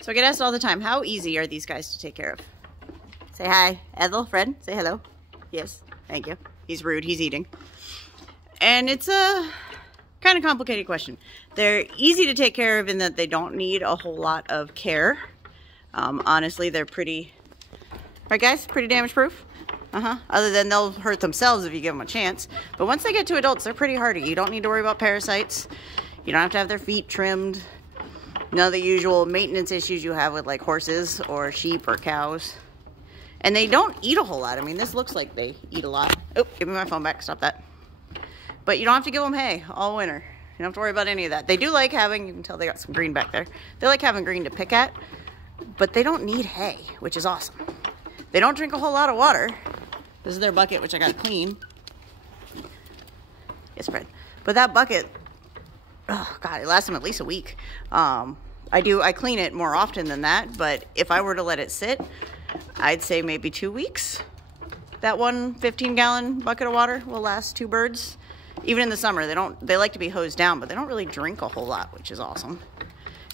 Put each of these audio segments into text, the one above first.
So I get asked all the time, how easy are these guys to take care of? Say hi. Ethel, Fred, say hello. Yes, thank you. He's rude, he's eating. And it's a kind of complicated question. They're easy to take care of in that they don't need a whole lot of care. Honestly, they're pretty, right guys, pretty damage proof. Other than they'll hurt themselves if you give them a chance. But once they get to adults, they're pretty hardy. You don't need to worry about parasites. You don't have to have their feet trimmed. None of the usual maintenance issues you have with like horses or sheep or cows. And they don't eat a whole lot. I mean, this looks like they eat a lot. Oh, give me my phone back. Stop that. But you don't have to give them hay all winter. You don't have to worry about any of that. They do like having, you can tell they got some green back there. They like having green to pick at, but they don't need hay, which is awesome. They don't drink a whole lot of water. This is their bucket, which I got clean. Yes, Fred. But that bucket, oh God, it lasts them at least a week. I clean it more often than that, but if I were to let it sit, I'd say maybe 2 weeks. That one 15-gallon bucket of water will last 2 birds. Even in the summer, they like to be hosed down, but they don't really drink a whole lot, which is awesome.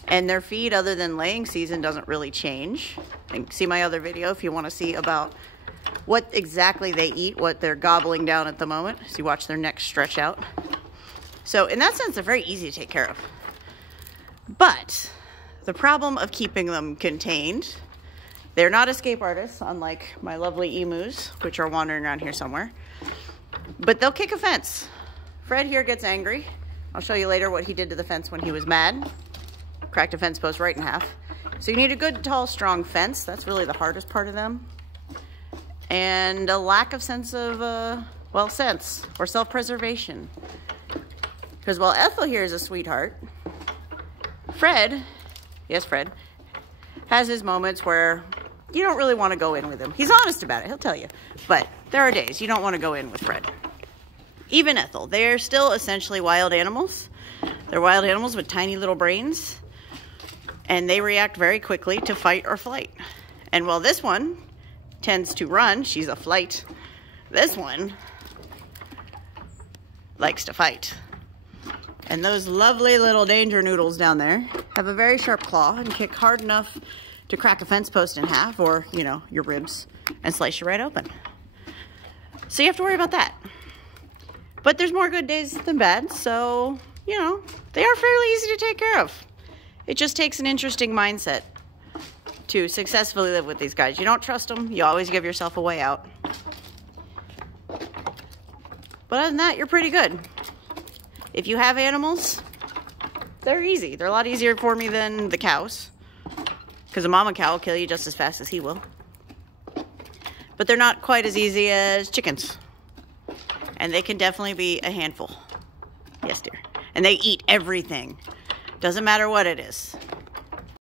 And their feed, other than laying season, doesn't really change. And see my other video if you want to see about what exactly they eat, what they're gobbling down at the moment. So you watch their necks stretch out. So in that sense, they're very easy to take care of. But the problem of keeping them contained, they're not escape artists, unlike my lovely emus, which are wandering around here somewhere. But they'll kick a fence. Fred here gets angry. I'll show you later what he did to the fence when he was mad. Cracked a fence post right in half. So you need a good, tall, strong fence. That's really the hardest part of them. And a lack of sense of, well, sense or self-preservation. Because while Ethel here is a sweetheart, Fred, yes, Fred, has his moments where you don't really want to go in with him. He's honest about it, he'll tell you. But there are days you don't want to go in with Fred. Even Ethel, they're still essentially wild animals. They're wild animals with tiny little brains. And they react very quickly to fight or flight. And while this one tends to run, she's a flight. This one likes to fight. And those lovely little danger noodles down there have a very sharp claw and kick hard enough to crack a fence post in half, or, you know, your ribs, and slice you right open. So you have to worry about that. But there's more good days than bad, so, you know, they are fairly easy to take care of. It just takes an interesting mindset to successfully live with these guys. You don't trust them, you always give yourself a way out. But other than that, you're pretty good. If you have animals, they're easy. They're a lot easier for me than the cows, because a mama cow will kill you just as fast as he will. But they're not quite as easy as chickens. And they can definitely be a handful. Yes, dear. And they eat everything. Doesn't matter what it is.